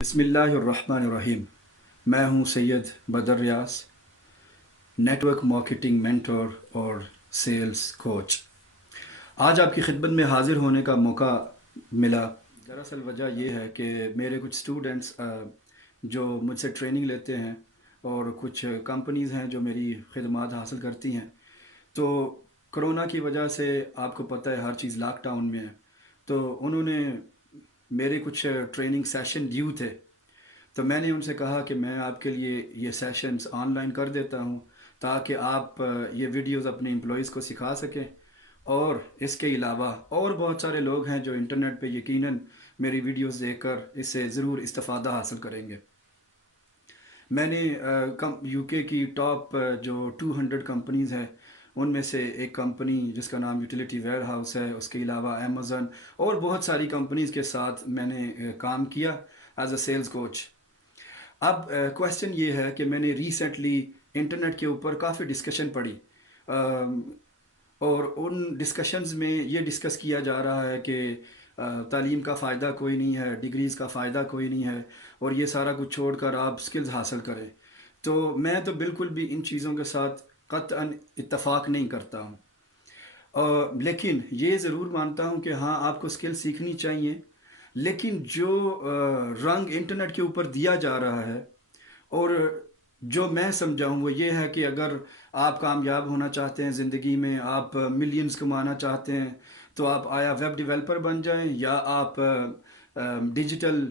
بسم اللہ الرحمن الرحیم۔ میں ہوں سید بدر ریاض، نیٹ ورک مارکیٹنگ مینٹور اور سیلز کوچ۔ آج آپ کی خدمت میں حاضر ہونے کا موقع ملا، دراصل وجہ یہ ہے کہ میرے کچھ اسٹوڈنٹس جو مجھ سے ٹریننگ لیتے ہیں اور کچھ کمپنیز ہیں جو میری خدمات حاصل کرتی ہیں، تو کرونا کی وجہ سے آپ کو پتہ ہے ہر چیز لاک ڈاؤن میں ہے، تو انہوں نے میرے کچھ ٹریننگ سیشن ڈیو تھے، تو میں نے ان سے کہا کہ میں آپ کے لیے یہ سیشنز آن لائن کر دیتا ہوں تاکہ آپ یہ ویڈیوز اپنے امپلائیز کو سکھا سکیں، اور اس کے علاوہ اور بہت سارے لوگ ہیں جو انٹرنیٹ پہ یقیناً میری ویڈیوز دیکھ کر اس سے ضرور استفادہ حاصل کریں گے۔ میں نے یو کے کی ٹاپ جو 200 کمپنیز ہیں ان میں سے ایک کمپنی جس کا نام یوٹیلیٹی ویئر ہاؤس ہے، اس کے علاوہ امیزون اور بہت ساری کمپنیز کے ساتھ میں نے کام کیا ایز اے سیلز کوچ۔ اب کویسچن یہ ہے کہ میں نے ریسنٹلی انٹرنیٹ کے اوپر کافی ڈسکشن پڑھی، اور ان ڈسکشنز میں یہ ڈسکس کیا جا رہا ہے کہ تعلیم کا فائدہ کوئی نہیں ہے، ڈگریز کا فائدہ کوئی نہیں ہے، اور یہ سارا کچھ چھوڑ کر آپ سکلز حاصل کریں۔ تو میں تو بالکل بھی ان چیزوں کے ساتھ قطعاً اتفاق نہیں کرتا ہوں، لیکن یہ ضرور مانتا ہوں کہ ہاں آپ کو سکل سیکھنی چاہیے، لیکن جو رنگ انٹرنیٹ کے اوپر دیا جا رہا ہے اور جو میں سمجھاؤں وہ یہ ہے کہ اگر آپ کامیاب ہونا چاہتے ہیں زندگی میں، آپ ملینز کمانا چاہتے ہیں، تو آپ آیا ویب ڈیولپر بن جائیں، یا آپ ڈیجیٹل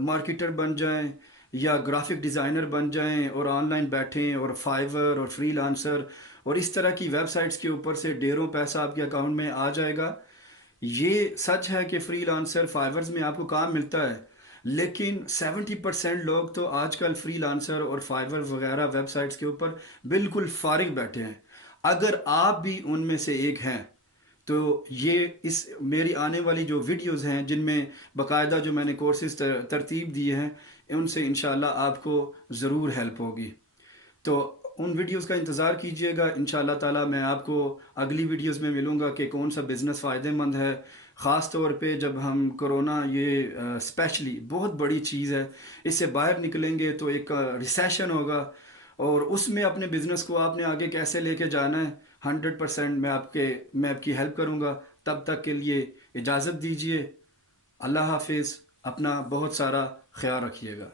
مارکیٹر بن جائیں، یا گرافک ڈیزائنر بن جائیں اور آن لائن بیٹھیں اور فائیور اور فری لانسر اور اس طرح کی ویب سائٹس کے اوپر سے ڈھیروں پیسہ آپ کے اکاؤنٹ میں آ جائے گا۔ یہ سچ ہے کہ فری لانسر فائیورز میں آپ کو کام ملتا ہے، لیکن 70% لوگ تو آج کل فری لانسر اور فائیور وغیرہ ویب سائٹس کے اوپر بالکل فارغ بیٹھے ہیں۔ اگر آپ بھی ان میں سے ایک ہیں تو یہ اس میری آنے والی جو ویڈیوز ہیں جن میں باقاعدہ جو میں نے کورسز ترتیب دیے ہیں، ان سے انشاءاللہ آپ کو ضرور ہیلپ ہوگی۔ تو ان ویڈیوز کا انتظار کیجئے گا، انشاءاللہ تعالی میں آپ کو اگلی ویڈیوز میں ملوں گا کہ کون سا بزنس فائدہ مند ہے، خاص طور پہ جب ہم کرونا یہ اسپیشلی بہت بڑی چیز ہے، اس سے باہر نکلیں گے تو ایک ریسیشن ہوگا، اور اس میں اپنے بزنس کو آپ نے آگے کیسے لے کے جانا ہے 100% میں آپ کی ہیلپ کروں گا۔ تب تک کے لیے اجازت دیجیے، اللہ حافظ، اپنا بہت سارا خیال رکھیے گا۔